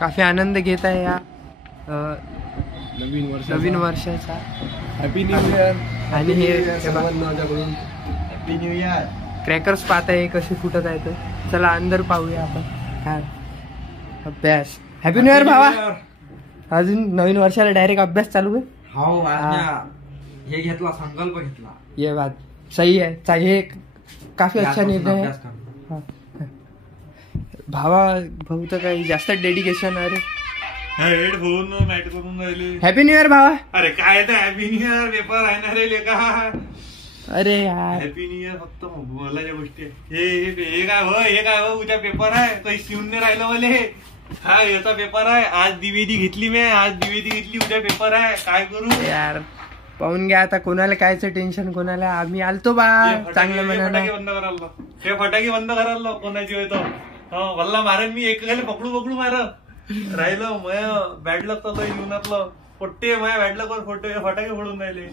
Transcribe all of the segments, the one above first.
काफी आनंद घेत आहे या नवीन वर्षाचा. Happy new year. आणि हे माझ्याकडून हॅपी न्यू इयर. क्रॅकर्स पाहत आहे कसे फुटत आहे तर. चला अंदर पाहूया आपण काय अभ्यास. हॅपी न्यू इयर भावा. अजून नवीन वर्षाला डायरेक्ट अभ्यास चालू आहे. हो हे घेतला संकल्प घेतला. ये बात सही है. हे काफी अच्छा निर्णय है भावा. भाऊ तर काही जास्त डेडिकेशन. अरे हेडफोन मॅट करून राहिले. हॅपी न्यू इयर भावा. अरे काय तर हॅपी न्यू इयर पेपर आहे ना रे लेका. अरे यार हॅपी न्यू इयर फक्त बोलायच्या गोष्टी आहे. हे काय हो उद्या पेपर आहे. काही शिवून नाही राहिलं मले. हा याचा पेपर आहे. आज दिवेदी घेतली मी. उद्या पेपर आहे. काय करू यार. पाहून घ्या आता कोणाला कायचं टेन्शन कोणाला. आम्ही आलतो बा चांगलं म्हणाला. हे फटाके बंद करायला कोणाची होतो. वल्ला मारेन मी. एकाला पकडू मार राहिलं. बॅड लक तर जीवनातलं पोट्टे माझ्या बॅड लक वर फटाके फोडून राहिले.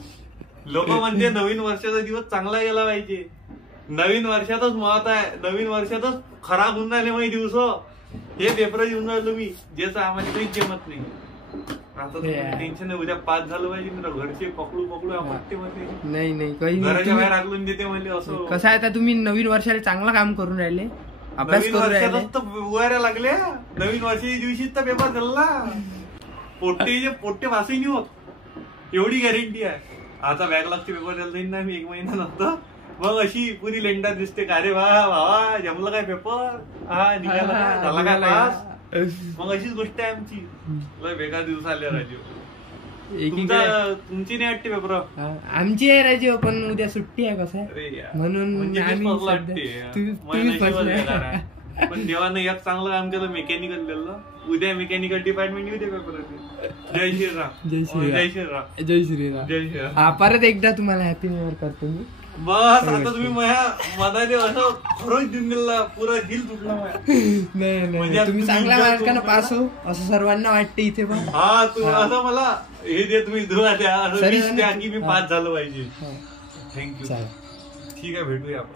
लोक म्हणते नवीन वर्षाचा दिवस चांगला गेला पाहिजे. नवीन वर्षातच महत्व आहे. नवीन वर्षातच खराब होऊन राहिले माझे दिवस. हे पेपर येऊन राहिलो मी ज्याचं आम्हाला काहीच जमत नाही. आता टेन्शन नाही. उद्या पास झालं पाहिजे ना. घरचे पकडू आपत्ते मध्ये नाही काही घराच्या बाहेर आगलून देते म्हणजे. असं कसं आहे आता तुम्ही नवीन वर्षाला चांगलं काम करून राहिले. अभ्यास नवीन करून राहिले. वर्षातच तर उगाऱ्या लागल्या. नवीन वर्षाच्या दिवशीच तर पेपर झाला. पोट्टे भासही नाही होत एवढी गॅरंटी आहे. आता बॅक लागचे पेपर द्यायला जाईन ना मी 1 महिन्यानंतर. मग अशी पुरी लेंडा दिसते का रे भावा जमलं काय पेपर. हा निघाला झाला काय पास. मग अशीच गोष्ट आहे आमची. लय बेकार दिवस आले राजीव. तुमची नाही वाटते पेपर. आमची आहे राजीव पण उद्या सुट्टी आहे. कसं आहे म्हणून पण देवानं एक चांगलं काम केलं. मेकॅनिकल दिलं. उद्या मेकॅनिकल डिपार्टमेंट येऊ दे पेपर. जय श्रीराम. जय श्रीराम. जय श्रीराम. परत एकदा तुम्हाला हॅपी न्यू इयर करतो मी. बस आता तुम्ही मनाने असं खरंच देऊन दिला. पुरा दिल तुटला. नाही तुम्ही चांगल्या मार्काने पास हो असं सर्वांना वाटतं इथे पण. हा तू असं मला हे दे तुम्ही दुआ द्या की मी पास झालं पाहिजे. थँक्यू. ठीक आहे भेटूया आपण.